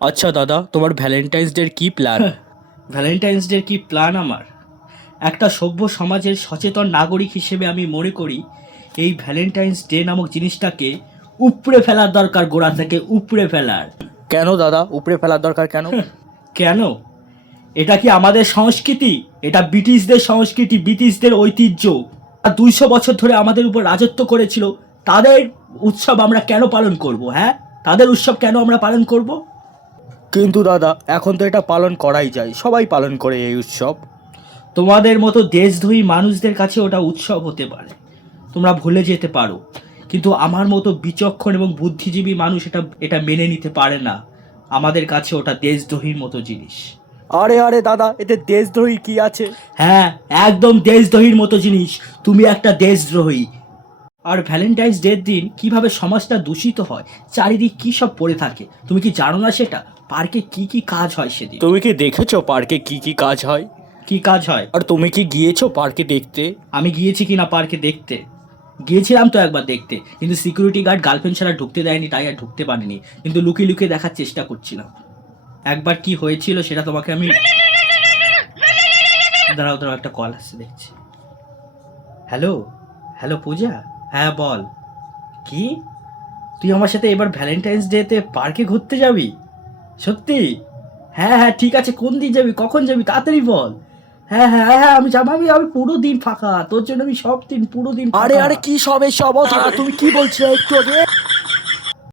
আচ্ছা দাদা, তোমার ভ্যালেন্টাইন্স ডের কি প্ল্যান? ভ্যালেন্টাইন্স ডে কি প্ল্যান আমার? একটা সভ্য সমাজের সচেতন নাগরিক হিসেবে আমি মনে করি এই ভ্যালেন্টাইন্স ডে নামক জিনিসটাকে উপড়ে ফেলার দরকার, গোড়া থেকে উপড়ে ফেলার। কেন দাদা, উপড়ে ফেলার দরকার কেন? কেন? এটা কি আমাদের সংস্কৃতি? এটা ব্রিটিশদের সংস্কৃতি, ব্রিটিশদের ঐতিহ্য। আর 200 বছর ধরে আমাদের উপর রাজত্ব করেছিল। তাদের উৎসব আমরা কেন পালন করব? হ্যাঁ, তাদের উৎসব কেন আমরা পালন করব? কিন্তু দাদা, এখন তো এটা পালন করাই যায়, সবাই পালন করে এই উৎসব। তোমাদের মতো দেশদ্রোহী মানুষদের কাছে ওটা উৎসব হতে পারে, তোমরা ভুলে যেতে পারো, কিন্তু আমার মতো বিচক্ষণ এবং বুদ্ধিজীবী মানুষ এটা এটা মেনে নিতে পারে না। আমাদের কাছে ওটা দেশদ্রোহীর মতো জিনিস। আরে আরে দাদা, এতে দেশদ্রোহী কি আছে? হ্যাঁ, একদম দেশদ্রোহীর মতো জিনিস। তুমি একটা দেশদ্রোহী। আর ভ্যালেন্টাইন্স ডের দিন কিভাবে সমাজটা দূষিত হয়, চারিদিক কি সব পড়ে থাকে, তুমি কি জানো না সেটা? পার্কে কি কি কাজ হয় সেদিন? তুমি কি দেখেছো পার্কে কি কি কাজ হয়? কি কাজ হয়? আর তুমি কি গিয়েছো পার্কে দেখতে? আমি গিয়েছি কিনা পার্কে দেখতে? গিয়েছিলাম তো একবার দেখতে, কিন্তু সিকিউরিটি গার্ড গার্লফ্রেন্ড ছাড়া ঢুকতে দেয়নি, তাই আর ঢুকতে পারিনি। কিন্তু লুকিয়ে লুকিয়ে দেখার চেষ্টা করছিলাম। একবার কি হয়েছিল সেটা তোমাকে আমি, দাঁড়াও দাঁড়াও, একটা কল আসছে দেখছি। হ্যালো, হ্যালো পূজা। হ্যাঁ বল। কি? তুই আমার সাথে এবার ভ্যালেন্টাইন্স ডেতে পার্কে ঘুরতে যাবি? সত্যি? হ্যাঁ হ্যাঁ, ঠিক আছে। কোন দিন যাবি, কখন যাবি, তাড়াতাড়ি বল। হ্যাঁ হ্যাঁ হ্যাঁ, আমি যাবো। আমি পুরো দিন ফাঁকা, তোর জন্য আমি সব দিন পুরো দিন আরে ফাঁকা। আরে, কি সব এসব? দাদা, তুমি কি বলছিলে একটু আগে?